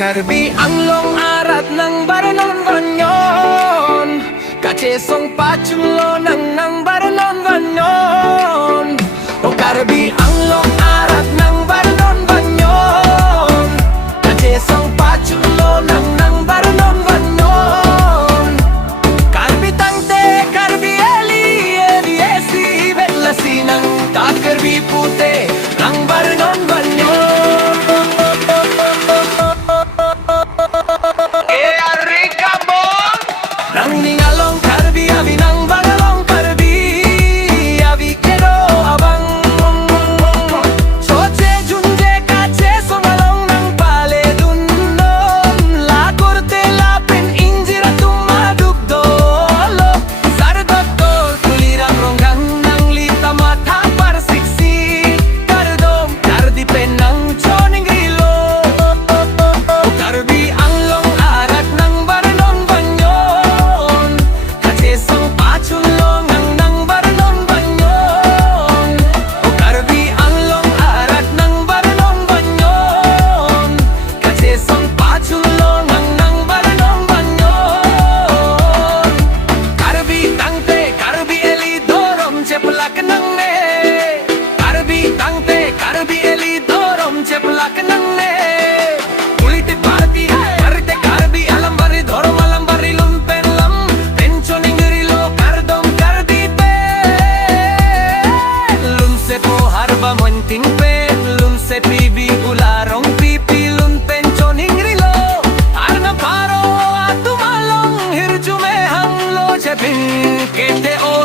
Karbi ang long arat ng baranon banyon, kachesong pachulo ng baranon banyon. O karbi ang long arat ng baranon banyon, kachesong pachulo ng baranon banyon. Karbi tangte, karbi eli esi betlasi ng karbi pute ng baranon banyon. Nang ningalong karbi abi nang bangalong karbi abi kedo abang soche junje kache songalong nang pale dunnon la korte la pen injira tumaduk dolo sardotto tulirang ronggang nang lita mata parsiksi kardom kardi pen nang choning rilo karbi ang long arat ng baranon banyon, kachesong pachulo ng baranon banyon. O karbi ang long arat ng baranon banyon, kachesong pachulo ng baranon banyon. Karbi tangte, karbi eli dorom cheplak nang ne. Karbi tangte, karbi eli dorom cheplak nang ne. Ulite party, parite karbi alam bari dorom alam bari lumpen lam. Tencho ningrilo kardom karbi pe. Lumse po harba monting pe, lumse pibi ularong pipi lumpen choningrilo. Arna paro atumalong hirjume hanglo chepin kete o